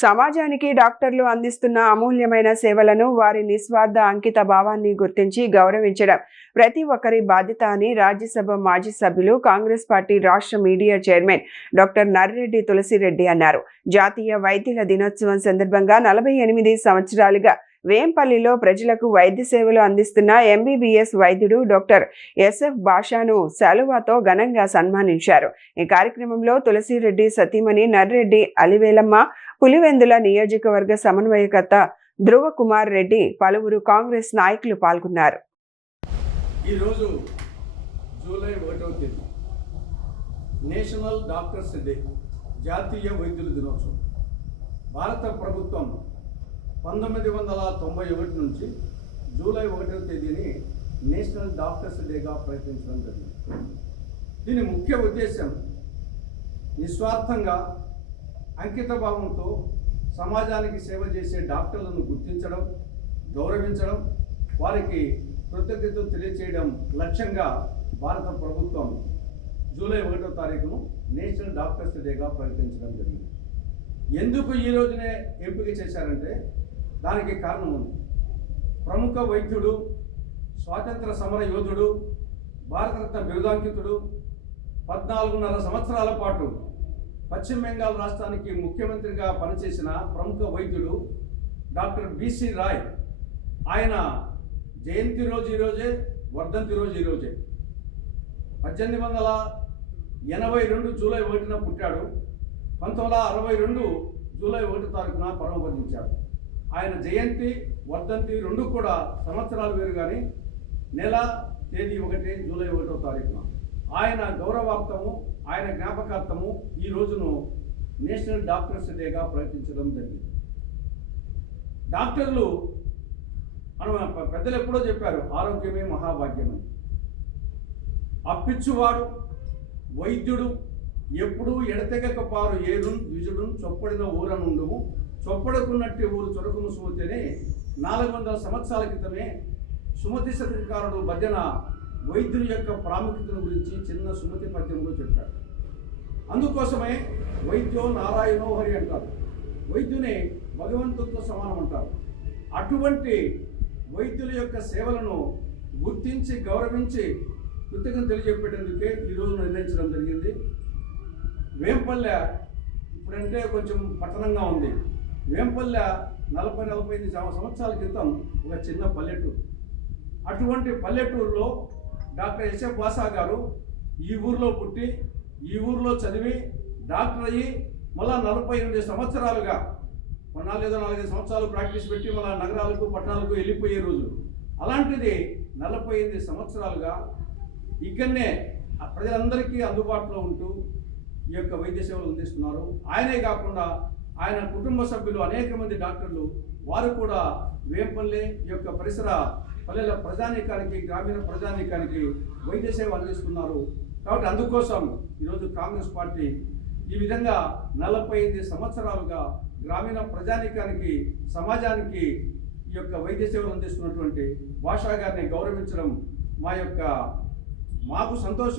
సమాజానికి డాక్టర్లు అందిస్తున్న అమూల్యమైన సేవలను, వారి నిస్వార్థ అంకిత భావాన్ని గుర్తించి గౌరవించడం ప్రతి ఒక్కరి బాధ్యత అని రాజ్యసభ మాజీ సభ్యులు, కాంగ్రెస్ పార్టీ రాష్ట్ర media chairman doctor Narreddy Tulasireddy అన్నారు. జాతీయ వైద్యుల దినోత్సవం సందర్భంగా 48 సంవత్సరాలుగా వేంపల్లిలో ప్రజలకు వైద్య సేవలు అందిస్తున్న ఎంబీబీఎస్ వైద్యుడు డాక్టర్ ఎస్ఎఫ్ భాషాను శాలువాతో ఘనంగా సన్మానించారు. ఈ కార్యక్రమంలో తులసిరెడ్డి సతీమణి నర్రెడ్డి అలివేలమ్మ, పులివెందుల నియోజకవర్గ సమన్వయకర్త ధ్రువ కుమార్ రెడ్డి, పలువురు కాంగ్రెస్ నాయకులు పాల్గొన్నారు. ఈరోజు జూలై 1వ తేదీ నేషనల్ డాక్టర్స్ డే, జాతీయ వైద్యుల దినోత్సవం. భారత ప్రభుత్వం 1991 నుంచి జూలై 1వ తేదీని నేషనల్ డాక్టర్స్ డేగా ప్రయత్నించడం జరిగింది. దీని ముఖ్య ఉద్దేశం నిస్వార్థంగా అంకిత భావంతో సమాజానికి సేవ చేసే డాక్టర్లను గుర్తించడం, గౌరవించడం, వారికి కృతజ్ఞతలు తెలియచేయడం లక్ష్యంగా భారత ప్రభుత్వం జూలై 1వ తారీఖును నేషనల్ డాక్టర్స్ డేగా ప్రకటించడం జరిగింది. ఎందుకు ఈ రోజునే ఎంపిక చేశారంటే దానికి కారణం ఉంది. ప్రముఖ వైద్యుడు, స్వాతంత్ర సమర యోధుడు, భారతరత్న బిరుదాంకితుడు, 14.5 సంవత్సరాల పాటు పశ్చిమ బెంగాల్ రాష్ట్రానికి ముఖ్యమంత్రిగా పనిచేసిన ప్రముఖ వైద్యుడు డాక్టర్ బిసి రాయ్. ఆయన జయంతి రోజు ఈరోజే, వర్ధంతి రోజు ఈరోజే. 1882 జూలై 1న పుట్టాడు. 1962 జూలై 1 తారీఖున పరమపదించాడు. ఆయన జయంతి, వర్ధంతి రెండు కూడా సంవత్సరాలు వేరు, కానీ నెల, తేదీ ఒకటి, జూలై 1వ తారీఖున. ఆయన గౌరవార్థము, ఆయన జ్ఞాపకార్థము ఈ రోజును నేషనల్ డాక్టర్స్ డేగా ప్రకటించడం జరిగింది. డాక్టర్లు మనం పెద్దలు ఎప్పుడో చెప్పారు, ఆరోగ్యమే మహాభాగ్యమని. అప్పిచ్చువాడు వైద్యుడు ఎప్పుడూ ఎడతెగక పారు ఏరున్ ద్విజుడు చొప్పడిన ఊరనుండుము చొప్పడకున్నట్టు ఊరు చొరకును సుమతిని 400 సంవత్సరాల క్రితమే సుమతి శతకారుడు భజన వైద్యుని యొక్క ప్రాముఖ్యతను గురించి చిన్న సుమతి పద్యంలో చెప్పాడు. అందుకోసమే వైద్యో నారాయణో హరి అంటారు, వైద్యుని భగవంతుడితో సమానం అంటారు. అటువంటి వైద్యుల యొక్క సేవలను గుర్తించి, గౌరవించి కృతజ్ఞతలు తెలియజెప్పేందుకే ఈరోజు నిర్ణయించడం జరిగింది. వేంపల్లె ఇప్పుడంటే కొంచెం పట్టణంగా ఉంది. వేంపల్లె 40-45 సంవత్సరాల క్రితం ఒక చిన్న పల్లెటూరు. అటువంటి పల్లెటూరులో డాక్టర్ ఎస్ఎఫ్ భాషా గారు ఈ ఊరిలో పుట్టి, ఈ ఊరిలో చదివి, డాక్టర్ అయ్యి మళ్ళా 48 సంవత్సరాలుగా, 4-5 సంవత్సరాలు ప్రాక్టీస్ పెట్టి మళ్ళీ నగరాలకు, పట్టణాలకు వెళ్ళిపోయే రోజులు. అలాంటిది 48 సంవత్సరాలుగా ఇక్కడనే ప్రజలందరికీ అందుబాటులో ఉంటూ ఈ యొక్క వైద్య సేవలు అందిస్తున్నారు. ఆయనే కాకుండా ఆయన కుటుంబ సభ్యులు అనేక మంది డాక్టర్లు, వారు కూడా వేంపల్లి యొక్క పరిసర పల్లెల ప్రజానీకానికి, గ్రామీణ ప్రజానీకానికి వైద్య సేవ అందిస్తున్నారు. కాబట్టి అందుకోసం ఈరోజు కాంగ్రెస్ పార్టీ ఈ విధంగా 45 సంవత్సరాలుగా గ్రామీణ ప్రజానీకానికి, సమాజానికి ఈ యొక్క వైద్య సేవలు అందిస్తున్నటువంటి భాషా గారిని గౌరవించడం మాకు సంతోషం.